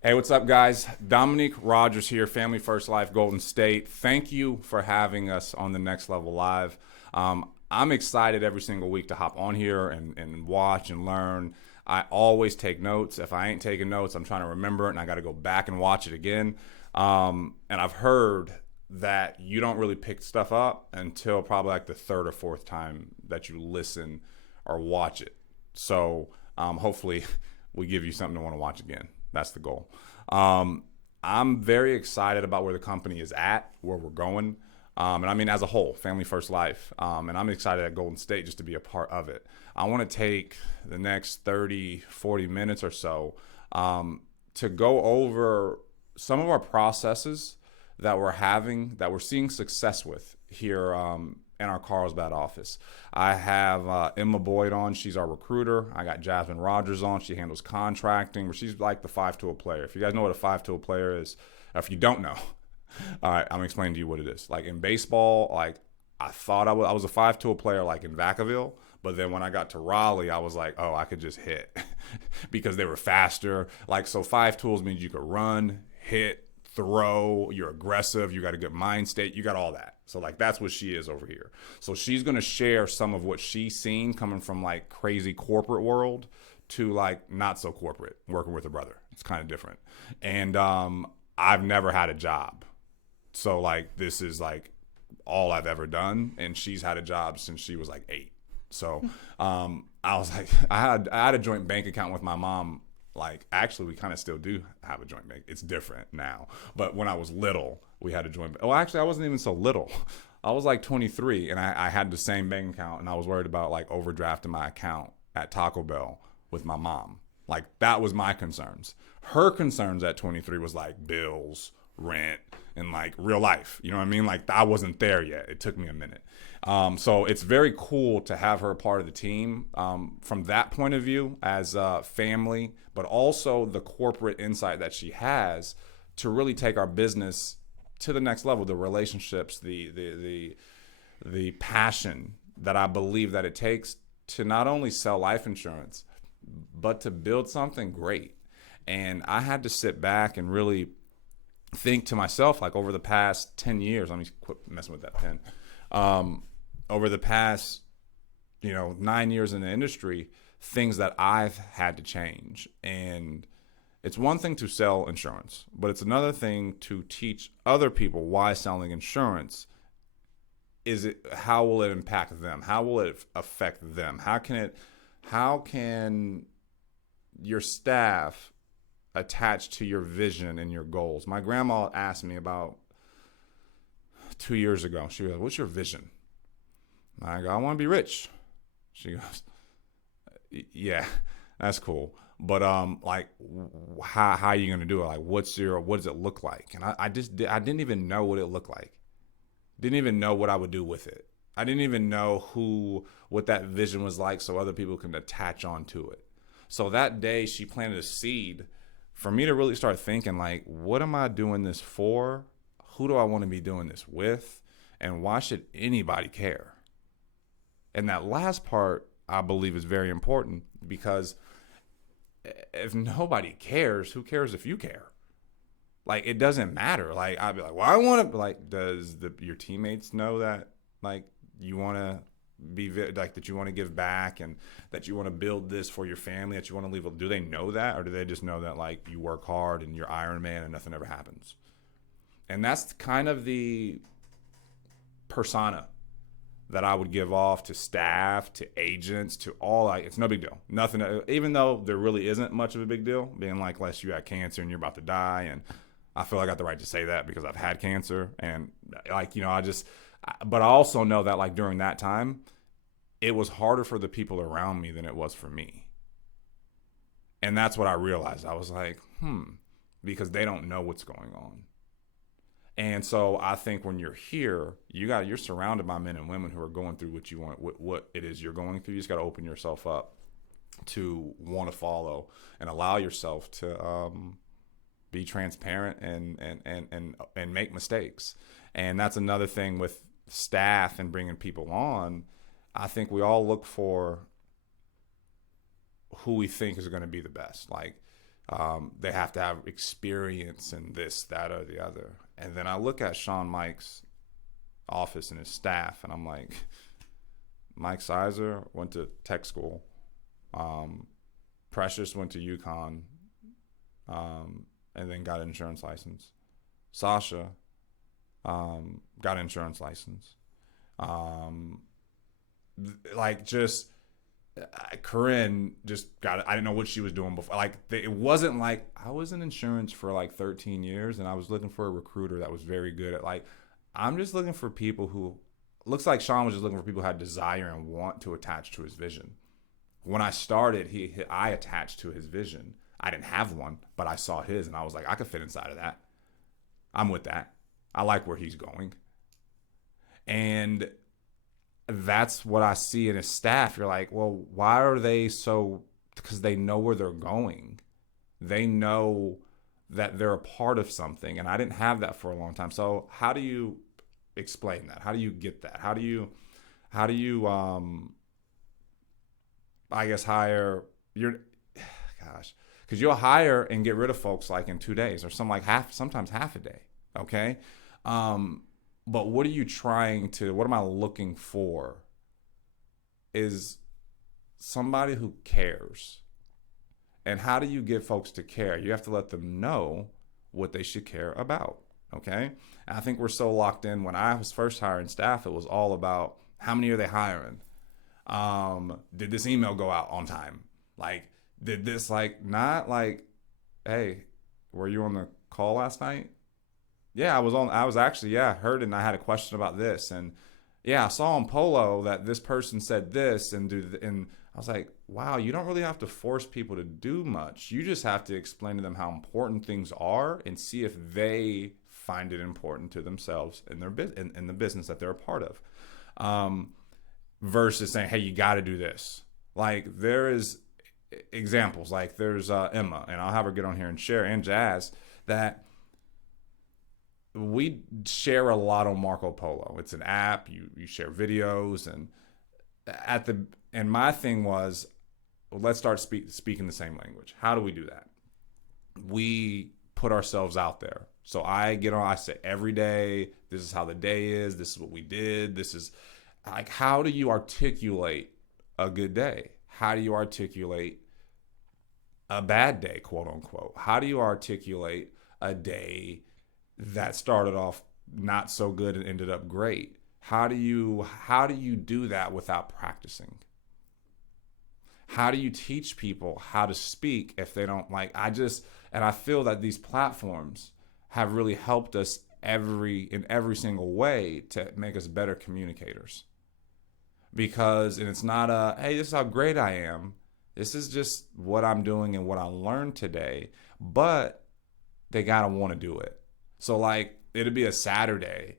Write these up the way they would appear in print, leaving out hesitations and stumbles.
Hey, what's up, guys? Dominique Rogers here, Family First Life, Golden State. Thank you for having us on the Next Level Live. I'm excited every single week to hop on here and watch and learn. I always take notes. If I ain't taking notes, I'm trying to remember it and I got to go back and watch it again. And I've heard that you don't really pick stuff up until probably like the third or fourth time that you listen or watch it. So hopefully we give you something to want to watch again. That's the goal. I'm very excited about where the company is at, where we're going. And I mean, as a whole, Family First Life. And I'm excited at Golden State just to be a part of it. I want to take the next 30, 40 minutes or so to go over some of our processes that we're having, that we're seeing success with here in our Carlsbad office. I have Emma Boyd on. She's our recruiter. I got Jasmine Rogers on. She handles contracting. She's like the five-tool player. If you guys know what a five-tool player is, if you don't know, all right, I'm gonna explain to you what it is. Like in baseball, like I thought I was a five-tool player like in Vacaville, but then when I got to Raleigh, I was like, oh, I could just hit because they were faster. Like, so five tools means you could run, hit, throw, you're aggressive, you got a good mind state, you got all that. So like that's what she is over here. So she's gonna share some of what she's seen coming from like crazy corporate world to like not so corporate, working with her brother. It's kind of different. And I've never had a job. So like this is like all I've ever done. And she's had a job since she was like 8. So I was like, I had a joint bank account with my mom. Like, actually, we kind of still do have a joint bank. It's different now. But when I was little, we had a joint bank. Well, actually, I wasn't even so little. I was like 23, and I had the same bank account, and I was worried about, like, overdrafting my account at Taco Bell with my mom. Like, that was my concerns. Her concerns at 23 was, like, bills, rent, and, like, real life. You know what I mean? Like, I wasn't there yet. It took me a minute. So it's very cool to have her part of the team from that point of view as a family, but also the corporate insight that she has to really take our business to the next level. The relationships, the passion that I believe that it takes to not only sell life insurance, but to build something great. And I had to sit back and really think to myself, like over the past 10 years, let me quit messing with that pen. Over the past, 9 years in the industry, things that I've had to change. And it's one thing to sell insurance, but it's another thing to teach other people why selling insurance how will it impact them? How will it affect them? How can your staff attach to your vision and your goals? My grandma asked me about 2 years ago. She goes, "What's your vision?" I go, "I want to be rich." She goes, "Yeah, that's cool, but like, how are you gonna do it? Like, what does it look like?" And I I didn't even know what it looked like. Didn't even know what I would do with it. I didn't even know what that vision was like, so other people can attach onto it. So that day, she planted a seed for me to really start thinking, like, what am I doing this for? Who do I want to be doing this with? And why should anybody care? And that last part, I believe, is very important because if nobody cares, who cares if you care? Like, it doesn't matter. Like, I'd be like, well, I want to, like, does your teammates know that, like, you want to like, that you want to give back and that you want to build this for your family, that you want to leave? Do they know that? Or do they just know that, like, you work hard and you're Iron Man and nothing ever happens? And that's kind of the persona that I would give off to staff, to agents, to all. Like, it's no big deal. Nothing, even though there really isn't much of a big deal, being like, unless you had cancer and you're about to die. And I feel like I got the right to say that because I've had cancer. And like, but I also know that like during that time, it was harder for the people around me than it was for me. And that's what I realized. I was like, because they don't know what's going on. And so I think when you're here, you're surrounded by men and women who are going through what you want, what it is you're going through. You just got to open yourself up to want to follow and allow yourself to be transparent and make mistakes. And that's another thing with staff and bringing people on. I think we all look for who we think is going to be the best. Like, They have to have experience in this, that, or the other. And then I look at Sean Mike's office and his staff, and I'm like, Mike Sizer went to tech school. Precious went to UConn, and then got an insurance license. Sasha got an insurance license. Corinne just got it. I didn't know what she was doing before. It wasn't like I was in insurance for like 13 years and I was looking for a recruiter that was very good at I'm just looking for people who looks like Sean was just looking for people who had desire and want to attach to his vision. When I started, I attached to his vision. I didn't have one, but I saw his and I was like, I could fit inside of that. I'm with that. I like where he's going. And that's what I see in his staff. You're like, well, why are they so? Because they know where they're going. They know that they're a part of something. And I didn't have that for a long time. So how do you explain that? How do you get that? How do you I guess hire because you'll hire and get rid of folks like in 2 days or sometimes half a day. Okay. But what am I looking for is somebody who cares. And how do you get folks to care? You have to let them know what they should care about. Okay. And I think we're so locked in. When I was first hiring staff, it was all about how many are they hiring? Did this email go out on time? Did this not hey, were you on the call last night? Yeah, I was actually, heard it and I had a question about this. And yeah, I saw on Polo that this person said this and I was like, wow, you don't really have to force people to do much. You just have to explain to them how important things are and see if they find it important to themselves and in the business that they're a part of. Versus saying, hey, you got to do this. There is examples, there's Emma, and I'll have her get on here and share, and Jazz, that we share a lot on Marco Polo. It's an app. You share videos, and my thing was, well, let's start speaking the same language. How do we do that? We put ourselves out there. So I say every day, this is how the day is. This is what we did. This is how do you articulate a good day? How do you articulate a bad day, quote unquote? How do you articulate a day that started off not so good and ended up great? How do you do that without practicing? How do you teach people how to speak if they don't and I feel that these platforms have really helped us in every single way to make us better communicators. And it's not hey, this is how great I am. This is just what I'm doing and what I learned today, but they got to want to do it. So it'll be a Saturday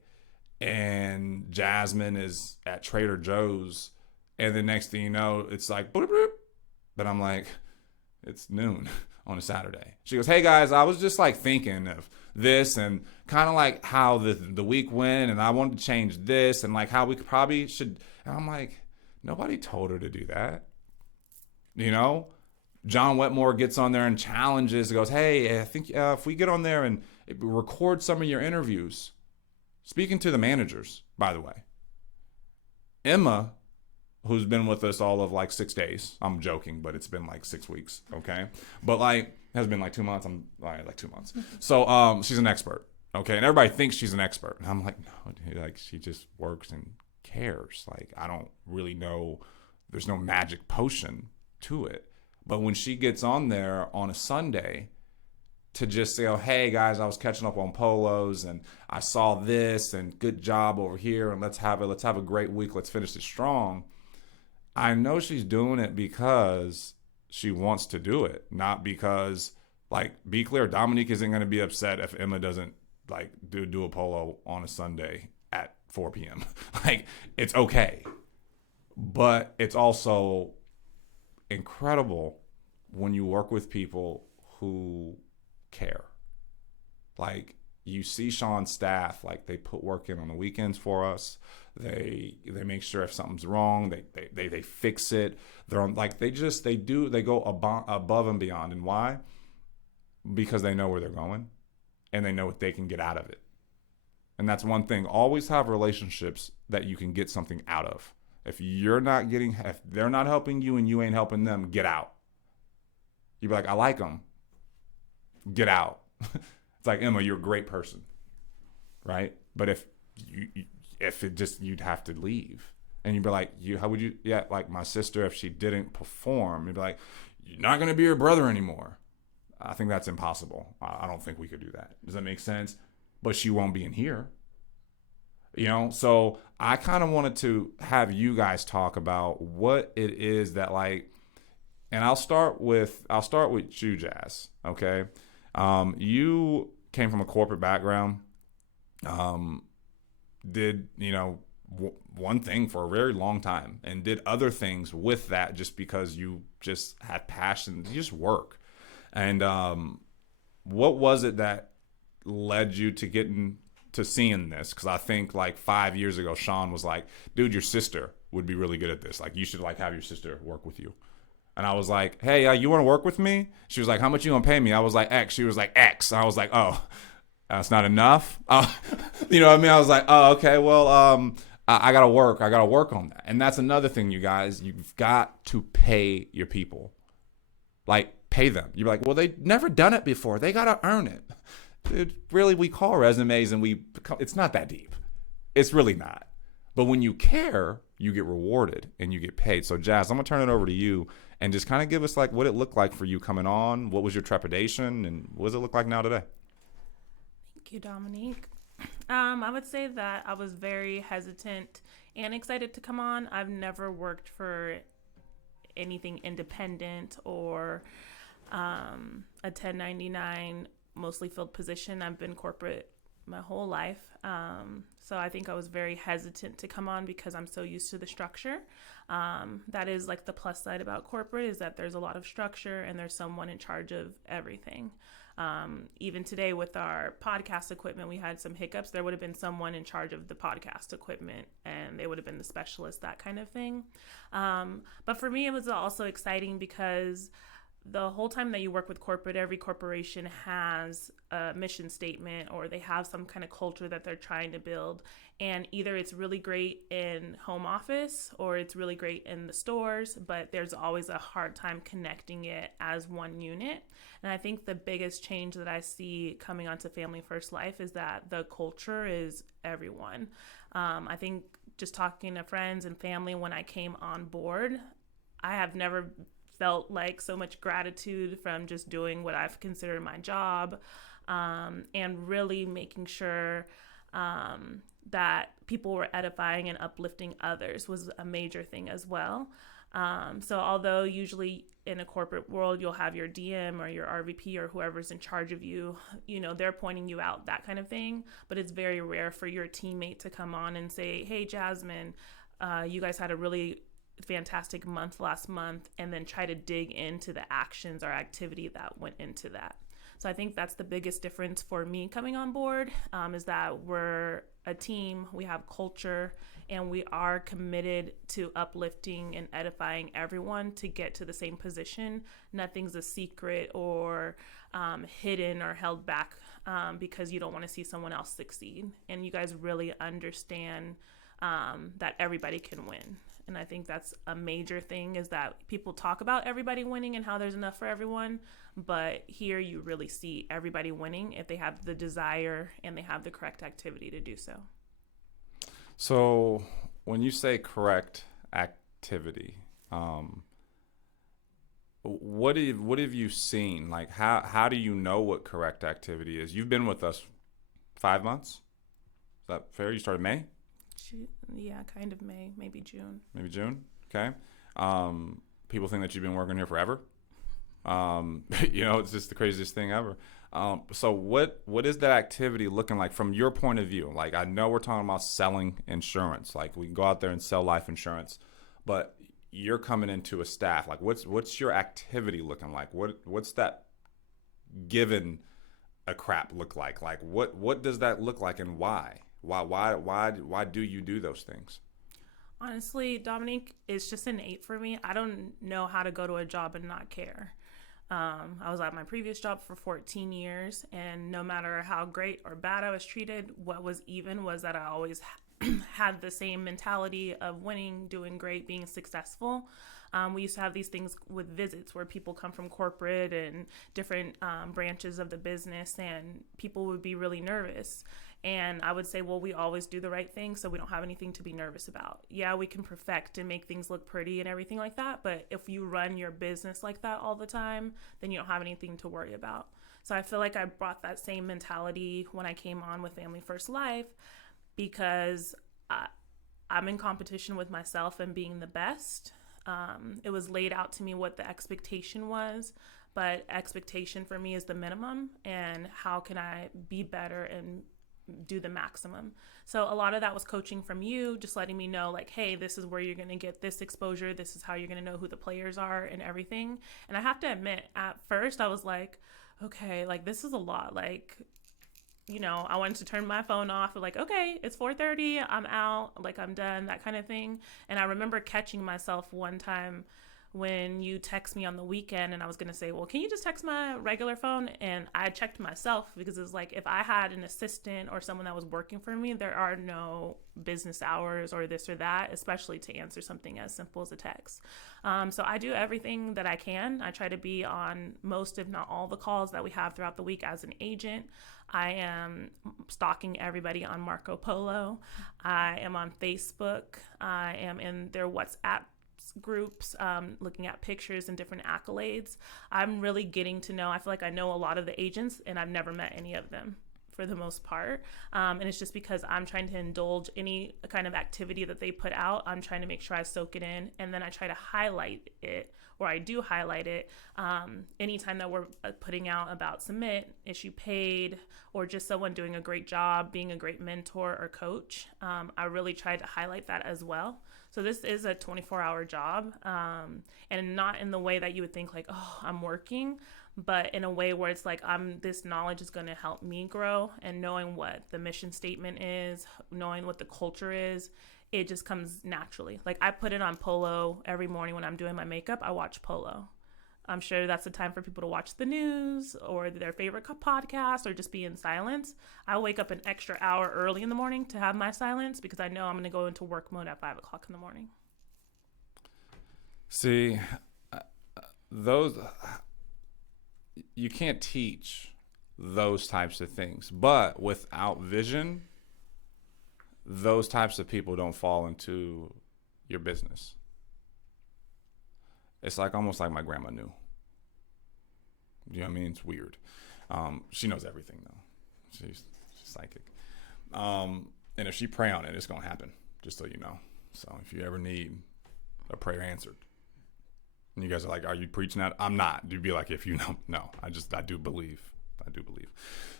and Jasmine is at Trader Joe's and the next thing you know, it's boop, boop. But I'm like, it's noon on a Saturday. She goes, hey guys, I was just thinking of this and kind of how the week went and I wanted to change this and how we probably should. And I'm like, nobody told her to do that. John Wetmore gets on there and challenges, goes, hey, I think if we get on there and record some of your interviews, speaking to the managers, by the way. Emma, who's been with us all of 6 days. I'm joking, but it's been 6 weeks, okay? But has been 2 months. I'm 2 months. So she's an expert, okay? And everybody thinks she's an expert. And I'm like, no, dude, she just works and cares. I don't really know. There's no magic potion to it. But when she gets on there on a Sunday to just say, oh, hey guys, I was catching up on polos and I saw this and good job over here and let's have a great week. Let's finish it strong. I know she's doing it because she wants to do it, not because be clear, Dominique isn't going to be upset if Emma doesn't do a polo on a Sunday at 4 p.m. It's okay. But it's also incredible when you work with people who care. You see Sean's staff, they put work in on the weekends for us. They make sure if something's wrong, they fix it. They're on, they go above and beyond. And why? because they know where they're going and they know what they can get out of it. And that's one thing. Always have relationships that you can get something out of. If they're not helping you and you ain't helping them, get out. You'd be like, I like them. Get out. It's like, Emma, you're a great person, right? But if you'd have to leave. And you'd be like, how would you? Yeah, like my sister, if she didn't perform, you'd be like, you're not going to be her brother anymore. I think that's impossible. I don't think we could do that. Does that make sense? But she won't be in here. So I kind of wanted to have you guys talk about what it is that and I'll start with you, Jazz. Okay. You came from a corporate background, did, one thing for a very long time and did other things with that just because you just had passion. You just work. And what was it that led you to getting to seeing this? Because I think 5 years ago, Sean was like, dude, your sister would be really good at this. You should have your sister work with you. And I was like, hey, you want to work with me? She was like, how much you gonna pay me? I was like, X. She was like, X. I was like, oh, that's not enough. You know what I mean? I was like, oh, okay, well, I gotta work on that. And that's another thing, you guys. You've got to pay your people. Pay them. You're like, well, they've never done it before. They gotta earn it. Dude, really, we call resumes and it's not that deep. It's really not. But when you care, you get rewarded and you get paid. So Jazz, I'm gonna turn it over to you and just kind of give us what it looked like for you coming on. What was your trepidation and what does it look like now today? Thank you, Dominique. I would say that I was very hesitant and excited to come on. I've never worked for anything independent or a 1099 mostly filled position. I've been corporate my whole life. So I think I was very hesitant to come on because I'm so used to the structure. That is the plus side about corporate is that there's a lot of structure and there's someone in charge of everything. Even today with our podcast equipment, we had some hiccups. There would have been someone in charge of the podcast equipment and they would have been the specialist, that kind of thing. But for me, it was also exciting because the whole time that you work with corporate, every corporation has a mission statement or they have some kind of culture that they're trying to build. And either it's really great in home office or it's really great in the stores, but there's always a hard time connecting it as one unit. And I think the biggest change that I see coming onto Family First Life is that the culture is everyone. I think just talking to friends and family when I came on board, I have never felt so much gratitude from just doing what I've considered my job, and really making sure that people were edifying and uplifting others was a major thing as well. So although usually in a corporate world, you'll have your DM or your RVP or whoever's in charge of you, they're pointing you out, that kind of thing. But it's very rare for your teammate to come on and say, hey, Jasmine, you guys had a really fantastic month last month, and then try to dig into the actions or activity that went into that. So I think that's the biggest difference for me coming on board, is that we're a team, we have culture, and we are committed to uplifting and edifying everyone to get to the same position. Nothing's a secret or hidden or held back because you don't want to see someone else succeed. And you guys really understand that everybody can win. And I think that's a major thing, is that people talk about everybody winning and how there's enough for everyone. But here you really see everybody winning if they have the desire and they have the correct activity to do so. So when you say correct activity, what have you seen? How do you know what correct activity is? You've been with us 5 months. Is that fair? You started May? Yeah, kind of May, maybe June. Maybe June. Okay. People think that you've been working here forever. It's just the craziest thing ever. So what is that activity looking like from your point of view? I know we're talking about selling insurance. We can go out there and sell life insurance, but you're coming into a staff. What's your activity looking like? What's that given a crap look like? What does that look like, and why? Why do you do those things? Honestly, Dominique, it's just innate for me. I don't know how to go to a job and not care. I was at my previous job for 14 years, and no matter how great or bad I was treated, what was even was that I always had the same mentality of winning, doing great, being successful. We used to have these things with visits where people come from corporate and different branches of the business, and people would be really nervous. And I would say, well, we always do the right thing, so we don't have anything to be nervous about. Yeah, we can perfect and make things look pretty and everything like that, but if you run your business like that all the time, then you don't have anything to worry about. So I feel like I brought that same mentality when I came on with Family First Life, because I'm in competition with myself and being the best. It was laid out to me what the expectation was, but expectation for me is the minimum, and how can I be better and do the maximum. So a lot of that was coaching from you, just letting me know like, hey, this is where you're going to get this exposure. This is how you're going to know who the players are and everything. And I have to admit, at first I was like, okay, like this is a lot. Like, I wanted to turn my phone off, like, okay, it's 4:30, I'm out, like I'm done, that kind of thing. And I remember catching myself one time when you text me on the weekend, and I was going to say, well, can you just text my regular phone? And I checked myself, because it's like, if I had an assistant or someone that was working for me, there are no business hours or this or that, especially to answer something as simple as a text. So I do everything that I can. I try to be on most, if not all, the calls that we have throughout the week as an agent. I am stalking everybody on Marco Polo. I am on Facebook. I am in their WhatsApp groups, looking at pictures and different accolades. I'm really getting to know, I feel like I know a lot of the agents, and I've never met any of them for the most part. And it's just because I'm trying to indulge any kind of activity that they put out. I'm trying to make sure I soak it in, and then I try to highlight it, or I do highlight it anytime that we're putting out about submit, issue paid, or just someone doing a great job, being a great mentor or coach. I really try to highlight that as well. So this is a 24-hour job, and not in the way that you would think like, oh, I'm working, but in a way where it's like, this knowledge is going to help me grow, and knowing what the mission statement is, knowing what the culture is, it just comes naturally. Like I put it on Polo every morning when I'm doing my makeup. I watch Polo. I'm sure that's the time for people to watch the news or their favorite podcast, or just be in silence. I wake up an extra hour early in the morning to have my silence, because I know I'm going to go into work mode at 5 o'clock in the morning. See, those, you can't teach those types of things, but without vision, those types of people don't fall into your business. It's like almost like my grandma knew. You know what I mean? It's weird. She knows everything, though. She's psychic. And if she pray on it, it's going to happen, just so you know. So if you ever need a prayer answered, and you guys are like, are you preaching that? I'm not. You'd be like, if you know, no. I do believe.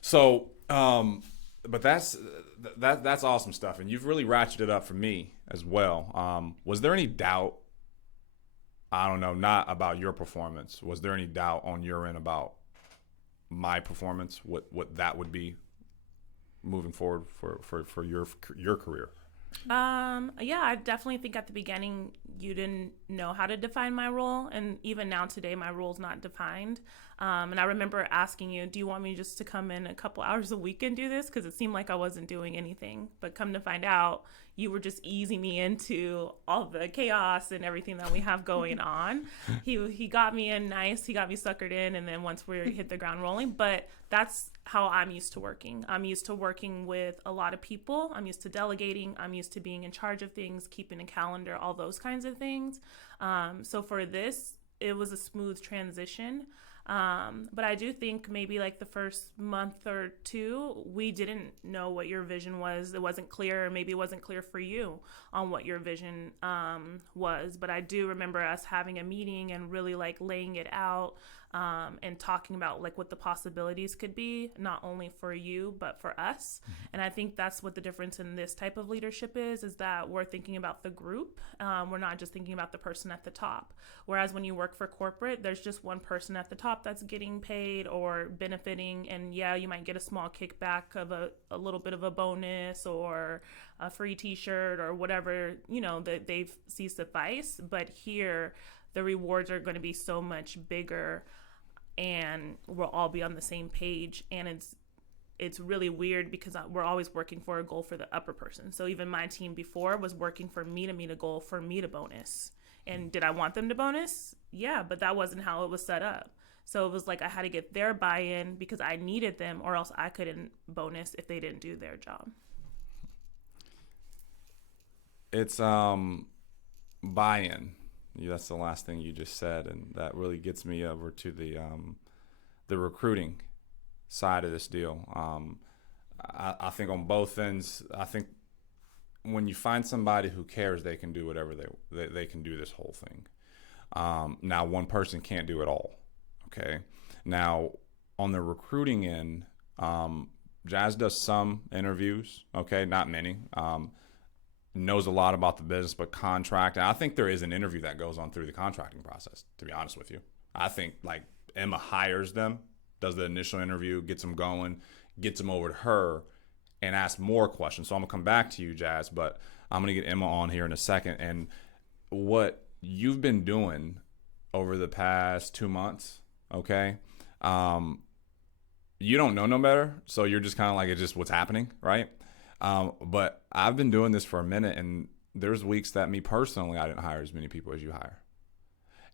So, but that's awesome stuff. And you've really ratcheted up for me as well. Was there any doubt, I don't know, not about your performance, was there any doubt on your end about my performance, what that would be moving forward for your career? Yeah, I definitely think at the beginning you didn't know how to define my role, and even now today my role's not defined. And I remember asking you, do you want me just to come in a couple hours a week and do this? Because it seemed like I wasn't doing anything. But come to find out, you were just easing me into all the chaos and everything that we have going on. He got me in nice. He got me suckered in. And then once we hit the ground rolling, but that's how I'm used to working. I'm used to working with a lot of people. I'm used to delegating. I'm used to being in charge of things, keeping a calendar, all those kinds of things. So for this, it was a smooth transition. But I do think maybe like the first month or two, we didn't know what your vision was. It wasn't clear, or maybe it wasn't clear for you on what your vision was. But I do remember us having a meeting and really like laying it out, and talking about like what the possibilities could be, not only for you, but for us. Mm-hmm. And I think that's what the difference in this type of leadership is that we're thinking about the group. We're not just thinking about the person at the top. Whereas when you work for corporate, there's just one person at the top that's getting paid or benefiting. And yeah, you might get a small kickback of a little bit of a bonus or a free t-shirt or whatever, that they see suffice. But here, the rewards are going to be so much bigger. and we'll all be on the same page. And it's really weird because we're always working for a goal for the upper person. So even my team before was working for me to meet a goal for me to bonus. And did I want them to bonus? Yeah, but that wasn't how it was set up. So it was like I had to get their buy-in because I needed them, or else I couldn't bonus if they didn't do their job. It's buy-in. That's the last thing you just said, and that really gets me over to the recruiting side of this deal. I think on both ends, I think when you find somebody who cares, they can do whatever they can do this whole thing. Now, one person can't do it all. Okay. Now, on the recruiting end, Jazz does some interviews. Okay, not many. Knows a lot about the business, but contract. And I think there is an interview that goes on through the contracting process, to be honest with you. I think like Emma hires them, does the initial interview, gets them going, gets them over to her, and asks more questions. So I'm going to come back to you, Jazz, but I'm going to get Emma on here in a second. And what you've been doing over the past 2 months, okay, you don't know no better, so you're just kind of like, it's just what's happening, right? But I've been doing this for a minute, and there's weeks that me personally, I didn't hire as many people as you hire.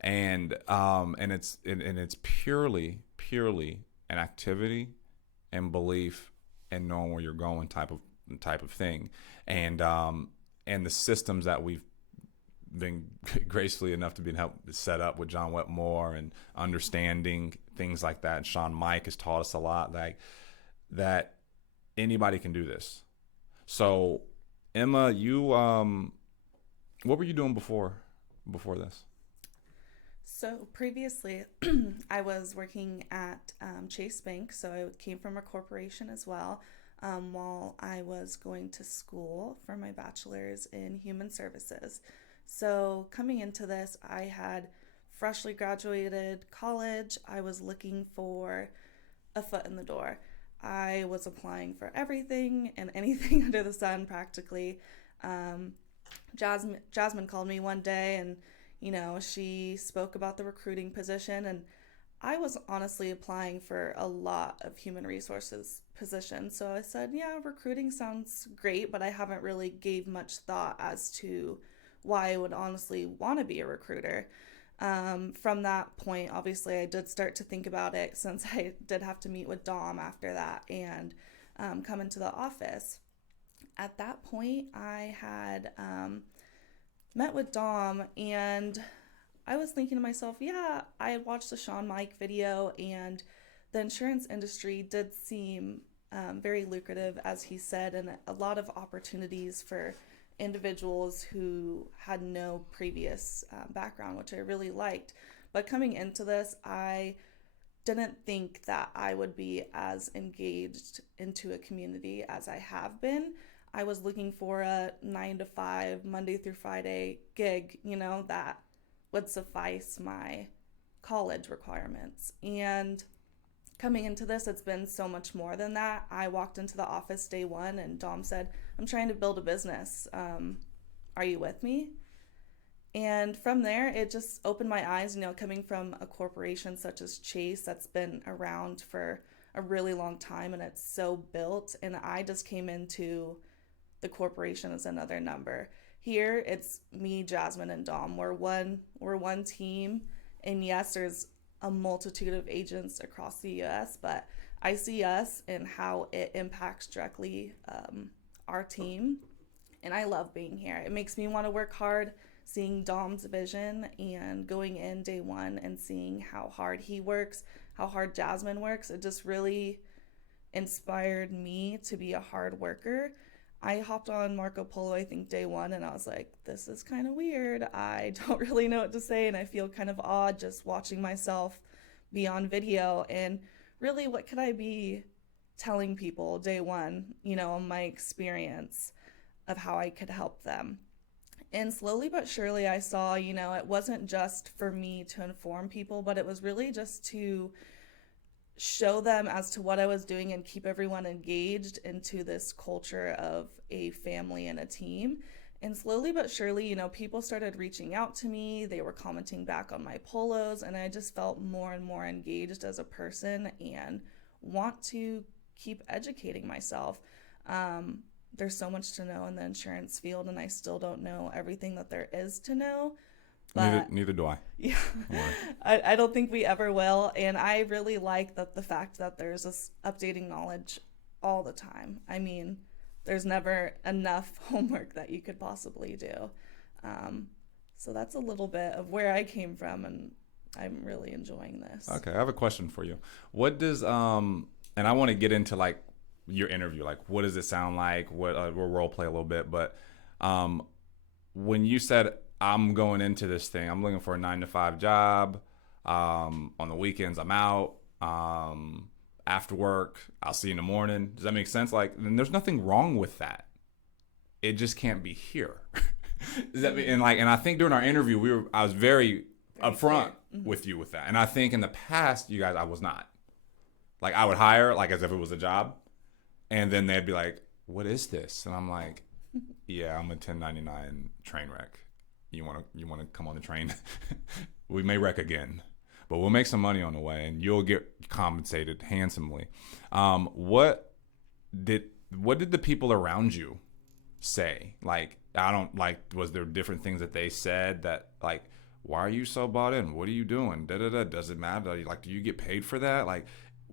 And it's purely an activity and belief and knowing where you're going type of thing, and the systems that we've been gracefully enough to be helped set up with John Wetmore and understanding things like that. And Sean Mike has taught us a lot, like that anybody can do this. So Emma, you what were you doing before this? So previously, I was working at Chase Bank, so I came from a corporation as well, while I was going to school for my bachelor's in human services. So coming into this, I had freshly graduated college. I was looking for a foot in the door. I was applying for everything and anything under the sun practically. Jasmine called me one day, and she spoke about the recruiting position, and I was honestly applying for a lot of human resources positions. So I said, yeah, recruiting sounds great, but I haven't really gave much thought as to why I would honestly want to be a recruiter. From that point, obviously, I did start to think about it, since I did have to meet with Dom after that and come into the office. At that point, I had met with Dom, and I was thinking to myself, yeah, I had watched the Sean Mike video, and the insurance industry did seem very lucrative, as he said, and a lot of opportunities for individuals who had no previous background, which I really liked. But coming into this, I didn't think that I would be as engaged into a community as I have been. I was looking for a 9 to 5, Monday through Friday gig, that would suffice my college requirements. And coming into this, it's been so much more than that. I walked into the office day one, and Dom said, I'm trying to build a business. Are you with me? And from there, it just opened my eyes, coming from a corporation such as Chase that's been around for a really long time, and it's so built. And I just came into the corporation as another number. Here, it's me, Jasmine, and Dom. We're one team. And yes, there's a multitude of agents across the U.S., but I see us and how it impacts directly our team, and I love being here. It makes me want to work hard, seeing Dom's vision and going in day one and seeing how hard he works, how hard Jasmine works. It just really inspired me to be a hard worker. I hopped on Marco Polo, I think, day one, and I was like, this is kind of weird. I don't really know what to say, and I feel kind of odd just watching myself be on video. And really, what could I be telling people day one, my experience of how I could help them? And slowly but surely, I saw, it wasn't just for me to inform people, but it was really just to show them as to what I was doing and keep everyone engaged into this culture of a family and a team. And slowly but surely, people started reaching out to me. They were commenting back on my polos, and I just felt more and more engaged as a person and want to keep educating myself. There's so much to know in the insurance field, and I still don't know everything that there is to know. But Neither do I. yeah, I don't think we ever will. And I really like the fact that there's this updating knowledge all the time. I mean, there's never enough homework that you could possibly do. So that's a little bit of where I came from, and I'm really enjoying this. Okay, I have a question for you. What does and I want to get into like your interview, like what does it sound like? What we'll role play a little bit, but when you said I'm going into this thing, I'm looking for a 9-to-5 job. On the weekends, I'm out. After work, I'll see you in the morning. Does that make sense? Like, and there's nothing wrong with that. It just can't be here. Does that mean? And I think during our interview, I was very upfront with you with that. And I think in the past, you guys, I was not. Like, I would hire like as if it was a job, and then they'd be like, "What is this?" And I'm like, "Yeah, I'm a 1099 train wreck. You want to come on the train? We may wreck again, but we'll make some money on the way, and you'll get compensated handsomely." What did the people around you say? Like, was there different things that they said that like, why are you so bought in? What are you doing? Does it matter? Like, do you get paid for that? Like,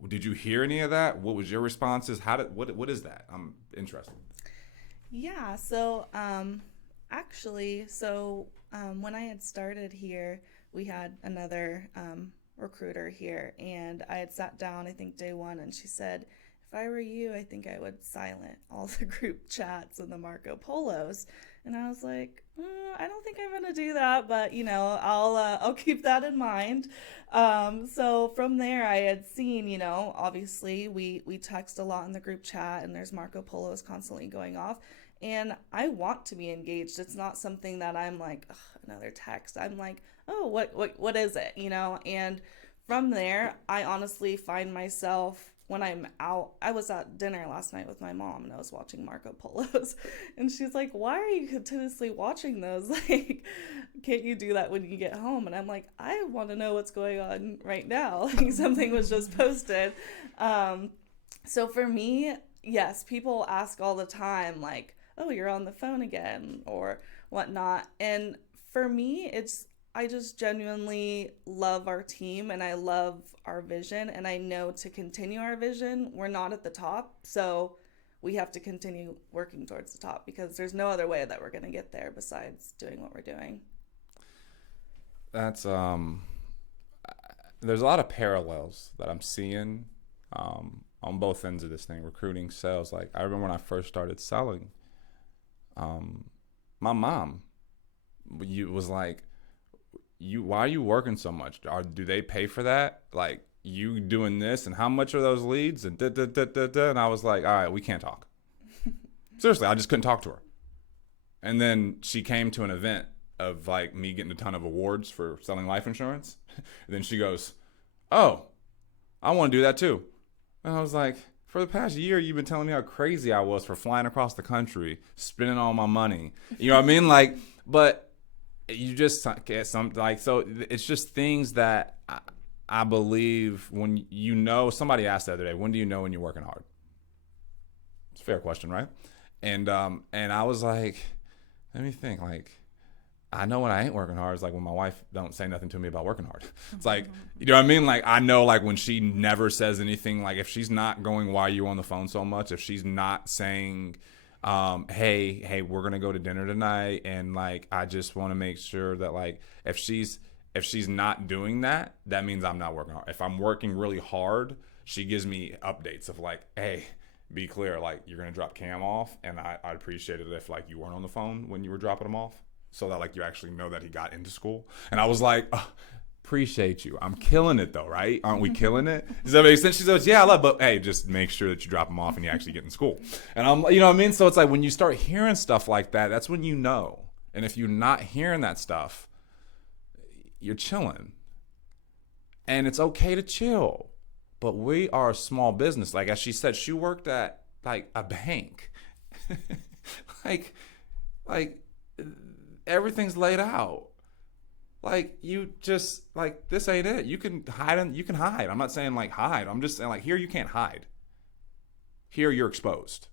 did you hear any of that? What was your responses? What is that? I'm interested. Yeah, so actually, when I had started here, we had another recruiter here, and I had sat down, I think day one, and she said, if I were you, I think I would silent all the group chats and the Marco Polos. And I was like, I don't think I'm going to do that, but I'll keep that in mind. So from there, I had seen, obviously we text a lot in the group chat, and there's Marco Polos constantly going off. And I want to be engaged. It's not something that I'm like, another text. I'm like, oh, what is it? And from there, I honestly find myself when I'm out. I was at dinner last night with my mom, and I was watching Marco Polos, and she's like, why are you continuously watching those? Like, can't you do that when you get home? And I'm like, I want to know what's going on right now. Like, something was just posted. So for me, yes, people ask all the time, like, oh, you're on the phone again or whatnot. And for me, I just genuinely love our team, and I love our vision, and I know to continue our vision, we're not at the top, so we have to continue working towards the top, because there's no other way that we're going to get there besides doing what we're doing. That's there's a lot of parallels that I'm seeing on both ends of this thing, recruiting, sales. Like, I remember when I first started selling, my mom was like, why are you working so much? Do they pay for that? Like, you doing this, and how much are those leads? And and I was like, all right, we can't talk. Seriously, I just couldn't talk to her. And then she came to an event of like me getting a ton of awards for selling life insurance. And then she goes, oh, I want to do that too. And I was like, for the past year, you've been telling me how crazy I was for flying across the country, spending all my money. You know what I mean? Like, but you just get something like, so it's just things that I believe when somebody asked the other day, when do you know when you're working hard? It's a fair question, right? And I was like, let me think. Like, I know when I ain't working hard. It's like when my wife don't say nothing to me about working hard. It's like, you know what I mean? Like, I know, like, when she never says anything, like if she's not going, why are you on the phone so much? If she's not saying, hey, we're going to go to dinner tonight. And like, I just want to make sure that like, if she's not doing that, that means I'm not working hard. If I'm working really hard, she gives me updates of like, hey, be clear, like, you're going to drop Cam off. And I'd appreciate it if like you weren't on the phone when you were dropping him off, so that like you actually know that he got into school. And I was like, appreciate you. I'm killing it though, right? Aren't we killing it? Does that make sense? She says, yeah, I love, but hey, just make sure that you drop him off and you actually get in school. And I'm, you know what I mean? So it's like when you start hearing stuff like that, that's when you know. And if you're not hearing that stuff, you're chilling. And it's okay to chill. But we are a small business. Like, as she said, she worked at like a bank. like everything's laid out. Like, you just, like, this ain't it. You can hide. You can hide. I'm not saying, like, hide. I'm just saying, like, here you can't hide. Here you're exposed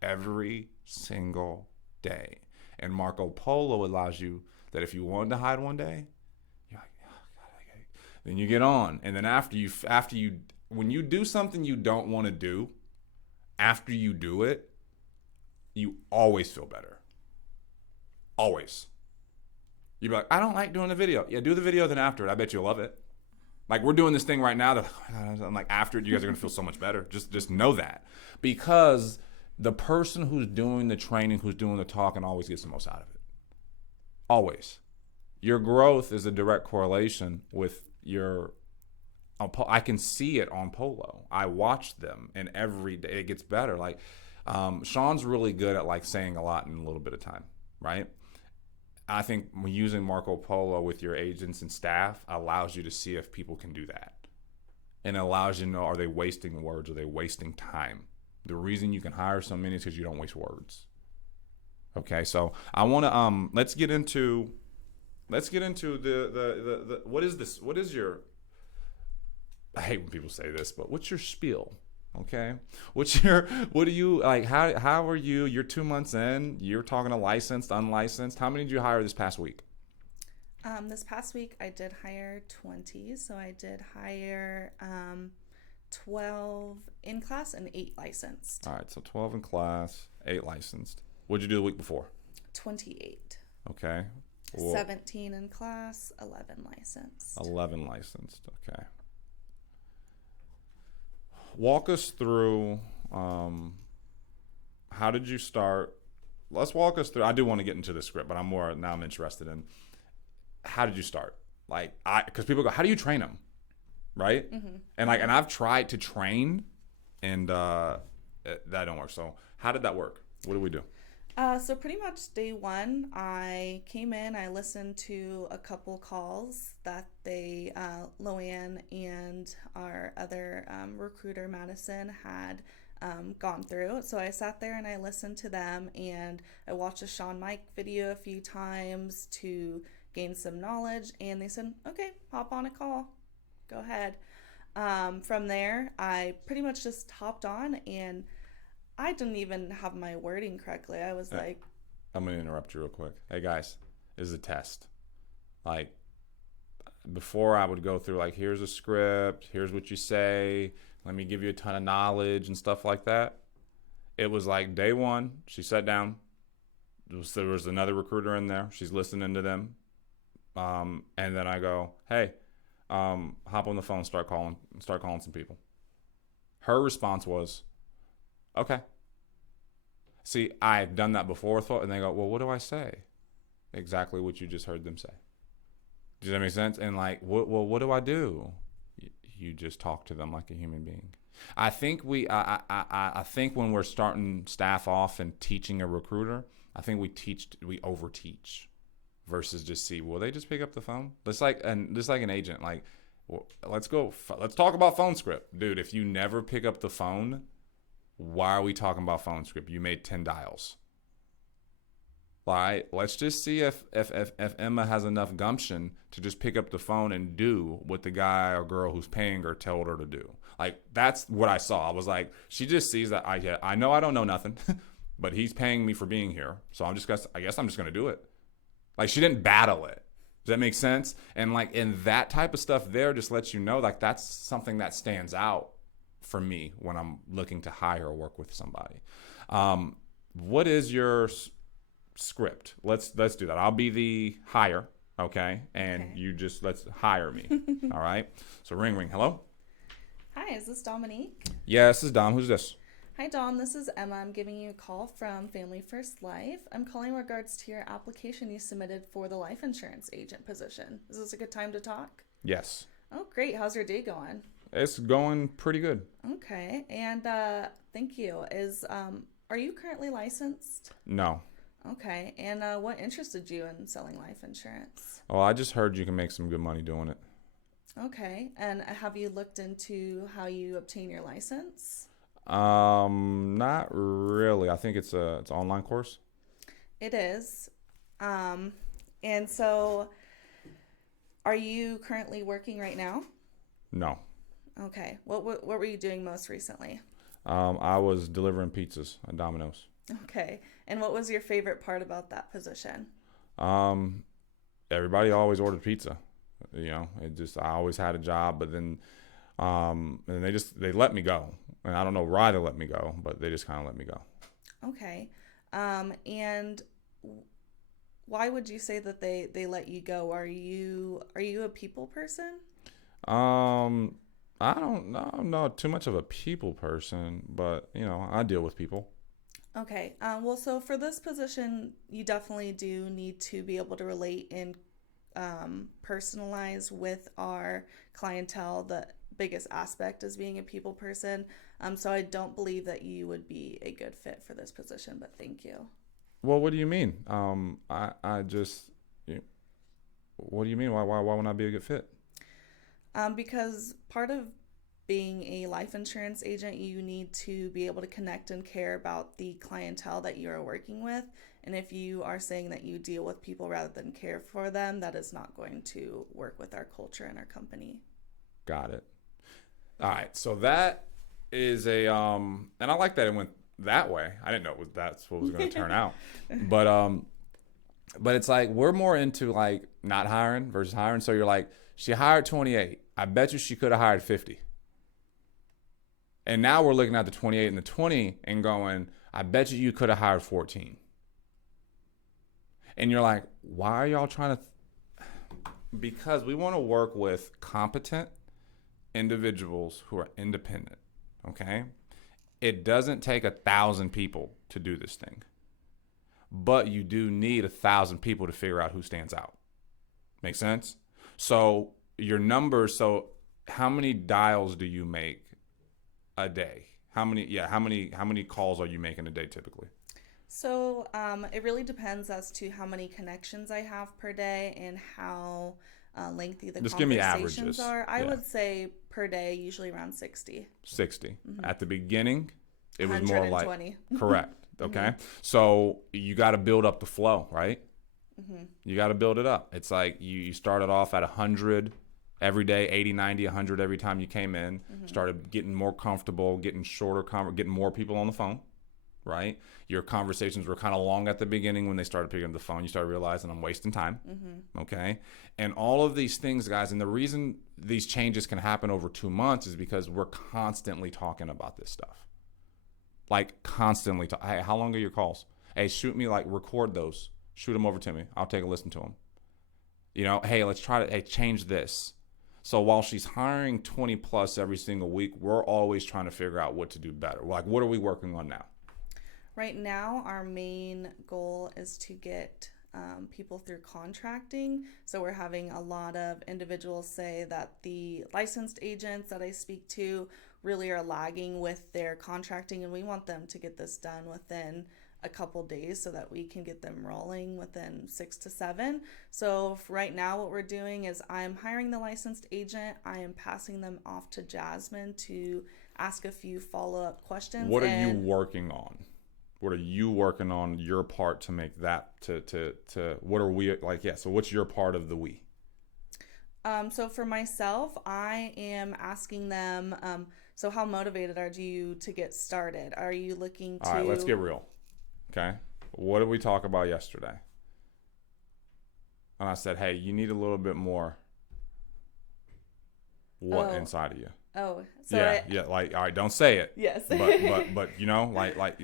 every single day. And Marco Polo allows you that if you wanted to hide one day, you're like, oh, God, then you get on. And then after you, when you do something you don't want to do, after you do it, you always feel better. Always. You'd be like, I don't like doing the video. Yeah, do the video, then after it. I bet you'll love it. Like, we're doing this thing right now. I'm like, after it, you guys are going to feel so much better. Just know that. Because the person who's doing the training, who's doing the talking, always gets the most out of it. Always. Your growth is a direct correlation with your... I can see it on Polo. I watch them, and every day it gets better. Like, Sean's really good at, like, saying a lot in a little bit of time, right? I think using Marco Polo with your agents and staff allows you to see if people can do that. And it allows you to know, are they wasting words? Are they wasting time? The reason you can hire so many is because you don't waste words. Okay, so I want to let's get into the what is this? What is your... I hate when people say this, but what's your spiel? Okay, what do you like? How are you? You're 2 months in. You're talking to licensed, unlicensed. How many did you hire this past week? This past week I did hire 20. So I did hire 12 in class and 8 licensed. All right, so 12 in class, 8 licensed. What did you do the week before? 28. Okay. 17 in class, 11 licensed. 11 licensed. Okay. Walk us through how did you start? Let's walk us through. I do want to get into the script, but I'm interested in how did you start? Like, because people go, how do you train them? Right? Mm-hmm. And I've tried to train, and that don't work. So how did that work? What do we do? So pretty much day one, I came in, I listened to a couple calls that Loanne and our other recruiter, Madison, had gone through. So I sat there and I listened to them, and I watched a Sean Mike video a few times to gain some knowledge, and they said, okay, hop on a call. Go ahead. From there, I pretty much just hopped on, and I didn't even have my wording correctly. I was like... I'm going to interrupt you real quick. Hey, guys, this is a test. Like, before I would go through, like, here's a script, here's what you say, let me give you a ton of knowledge and stuff like that. It was like day one, she sat down. There was another recruiter in there. She's listening to them. And then I go, hey, hop on the phone, start calling some people. Her response was, okay. See, I've done that before, and they go, well, what do I say? Exactly what you just heard them say. Does that make sense? And like, what do I do? You just talk to them like a human being. I think I think when we're starting staff off and teaching a recruiter, I think we overteach versus just see, will they just pick up the phone? Just like an agent, like, well, let's talk about phone script. Dude, if you never pick up the phone, why are we talking about phone script? You made 10 dials. All right, let's just see if Emma has enough gumption to just pick up the phone and do what the guy or girl who's paying her told her to do. Like, that's what I saw. I was like, she just sees that I know I don't know nothing, but he's paying me for being here, so I guess I'm just gonna do it. Like, she didn't battle it. Does that make sense? And like, in that type of stuff there just lets you know, like, that's something that stands out for me when I'm looking to hire or work with somebody. What is your script? Let's do that. I'll be the hire, okay? And okay. You just let's hire me. All right? So ring. Hello? Hi, is this Dominique? Yeah, this is Dom. Who's this? Hi, Dom. This is Emma. I'm giving you a call from Family First Life. I'm calling in regards to your application you submitted for the life insurance agent position. Is this a good time to talk? Yes. Oh, great. How's your day going? It's going pretty good. Okay. And thank you. Are you currently licensed? No. Okay. And what interested you in selling life insurance? Oh, I just heard you can make some good money doing it. Okay. And have you looked into how you obtain your license? Not really. I think it's an online course. It is. And so, are you currently working right now? No. Okay. What were you doing most recently? I was delivering pizzas at Domino's. Okay. And what was your favorite part about that position? Um, Everybody always ordered pizza. It just I always had a job, but then and they let me go, and I don't know why they let me go, but they just kind of let me go. Okay. And why would you say that they let you go? Are you a people person? Um, I don't know. I'm not too much of a people person, but I deal with people. Okay. Well, so for this position, you definitely do need to be able to relate and personalize with our clientele. The biggest aspect is being a people person. So I don't believe that you would be a good fit for this position, but thank you. Well, what do you mean? I just, what do you mean? Why wouldn't I be a good fit? Because part of being a life insurance agent, you need to be able to connect and care about the clientele that you are working with. And if you are saying that you deal with people rather than care for them, that is not going to work with our culture and our company. Got it. All right. So that is and I like that it went that way. I didn't know that's what was going to turn out. But it's like we're more into like not hiring versus hiring. So you're like, she hired 28. I bet you she could have hired 50. And now we're looking at the 28 and the 20 and going, I bet you could have hired 14. And you're like, why are y'all trying to? Because we want to work with competent individuals who are independent. Okay. It doesn't take 1,000 people to do this thing, but you do need 1,000 people to figure out who stands out. Make sense? So your numbers. So how many dials do you make a day? How many calls are you making a day typically? So it really depends as to how many connections I have per day and how lengthy the Just give me conversations averages. are. I Yeah. would say per day, usually around 60. 60. At the beginning, it was more like 120. correct. Okay. So you got to build up the flow, right? You got to build it up. It's like you started off at 100 every day, 80, 90, 100 every time you came in, started getting more comfortable, getting shorter, getting more people on the phone, right? Your conversations were kind of long at the beginning when they started picking up the phone. You started realizing I'm wasting time, okay? And all of these things, guys, and the reason these changes can happen over 2 months is because we're constantly talking about this stuff. Like constantly. Hey, how long are your calls? Hey, shoot me, like record those. Shoot them over to me. I'll take a listen to them. Hey, let's try to change this. So while she's hiring 20 plus every single week, we're always trying to figure out what to do better. Like, what are we working on now? Right now, our main goal is to get people through contracting. So we're having a lot of individuals say that the licensed agents that I speak to really are lagging with their contracting, and we want them to get this done within a couple days so that we can get them rolling within 6 to 7. So right now what we're doing is I'm hiring the licensed agent. I am passing them off to Jasmine to ask a few follow-up questions. What are you working on? What are you working on your part to make that to what are we like? Yeah. So what's your part of the we? So for myself, I am asking them, so how motivated are you to get started? Are you looking to... All right, let's get real. Okay. What did we talk about yesterday? And I said, hey, you need a little bit more inside of you. Oh, so yeah. Like, all right, don't say it. Yes. but like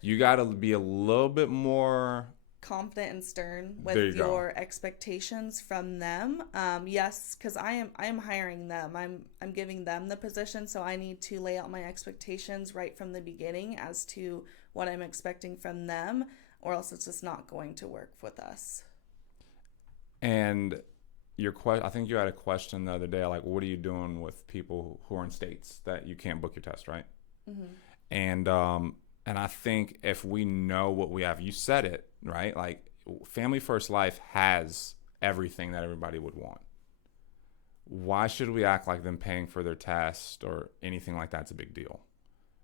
you got to be a little bit more confident and stern with your expectations from them. Yes, because I am hiring them. I'm giving them the position, so I need to lay out my expectations right from the beginning as to what I'm expecting from them, or else it's just not going to work with us. And I think you had a question the other day, like, what are you doing with people who are in states that you can't book your test, right? And I think if we know what we have, you said it, right? Like, Family First Life has everything that everybody would want. Why should we act like them paying for their test or anything like that's a big deal?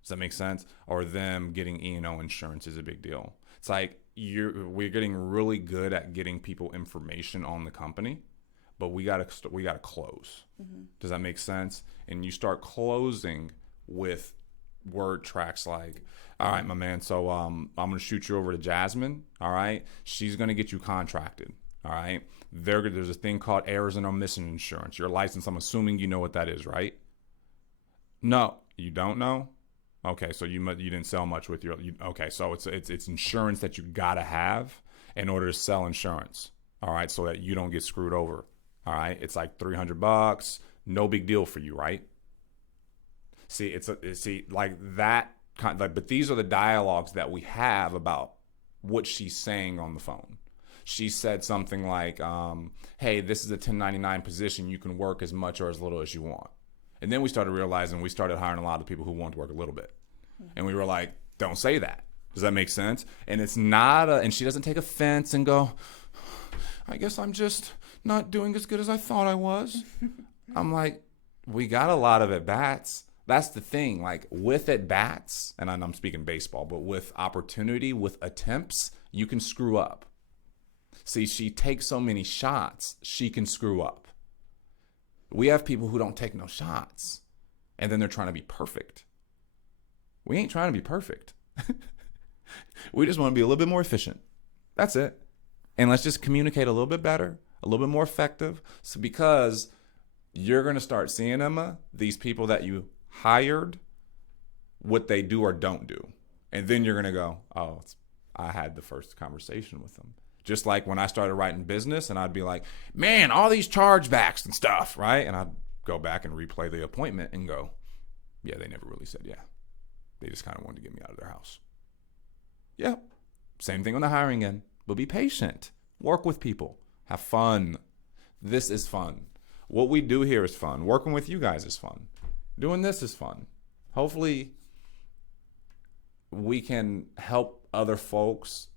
Does that make sense? Or them getting E&O insurance is a big deal. It's like we're getting really good at getting people information on the company, but we gotta close. Does that make sense? And you start closing with word tracks like, all right, my man, so I'm gonna shoot you over to Jasmine. All right, she's gonna get you contracted. All right, there's a thing called errors and omission insurance. Your license, I'm assuming you know what that is, right? No, you don't know. Okay, so you didn't sell much with okay, so it's insurance that you gotta have in order to sell insurance. All right, so that you don't get screwed over. All right, it's like $300, no big deal for you, right? See, like that kind of, like, but these are the dialogues that we have about what she's saying on the phone. She said something like, "Hey, this is a 1099 position. You can work as much or as little as you want." And then we started realizing we started hiring a lot of people who wanted to work a little bit. And we were like, don't say that. Does that make sense? And it's not and she doesn't take offense and go, I guess I'm just not doing as good as I thought I was. I'm like, we got a lot of at-bats. That's the thing. Like with at-bats, and I'm speaking baseball, but with opportunity, with attempts, you can screw up. See, she takes so many shots, she can screw up. We have people who don't take no shots, and then they're trying to be perfect. We ain't trying to be perfect. We just want to be a little bit more efficient. That's it. And let's just communicate a little bit better, a little bit more effective. So because you're going to start seeing, Emma, these people that you hired, what they do or don't do. And then you're going to go, oh, I had the first conversation with them. Just like when I started writing business and I'd be like, man, all these chargebacks and stuff, right? And I'd go back and replay the appointment and go, yeah, they never really said yeah. They just kind of wanted to get me out of their house. Yeah, same thing on the hiring end. But be patient. Work with people. Have fun. This is fun. What we do here is fun. Working with you guys is fun. Doing this is fun. Hopefully, we can help other folks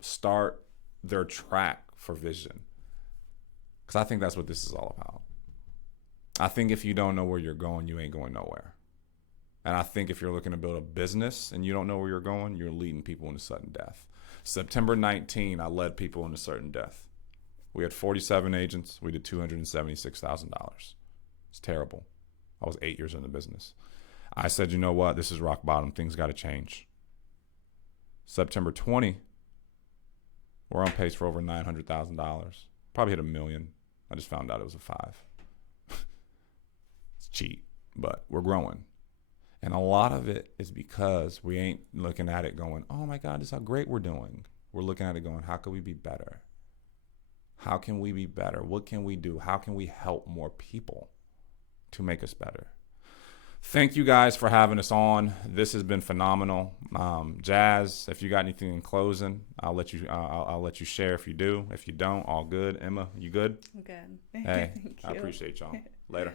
start their track for vision. Because I think that's what this is all about. I think if you don't know where you're going, you ain't going nowhere. And I think if you're looking to build a business and you don't know where you're going, you're leading people into sudden death. September 19, I led people into certain death. We had 47 agents. We did $276,000. It's terrible. I was 8 years in the business. I said, you know what? This is rock bottom. Things got to change. September 20, we're on pace for over $900,000. Probably hit $1 million. I just found out it was a 5. It's cheap, but we're growing. And a lot of it is because we ain't looking at it going, oh my God, this is how great we're doing. We're looking at it going, how can we be better? How can we be better? What can we do? How can we help more people to make us better? Thank you guys for having us on. This has been phenomenal. Jazz, if you got anything in closing, I'll let you share if you do. If you don't, all good. Emma, you good? I'm good. Hey, Thank I you. appreciate y'all. Later.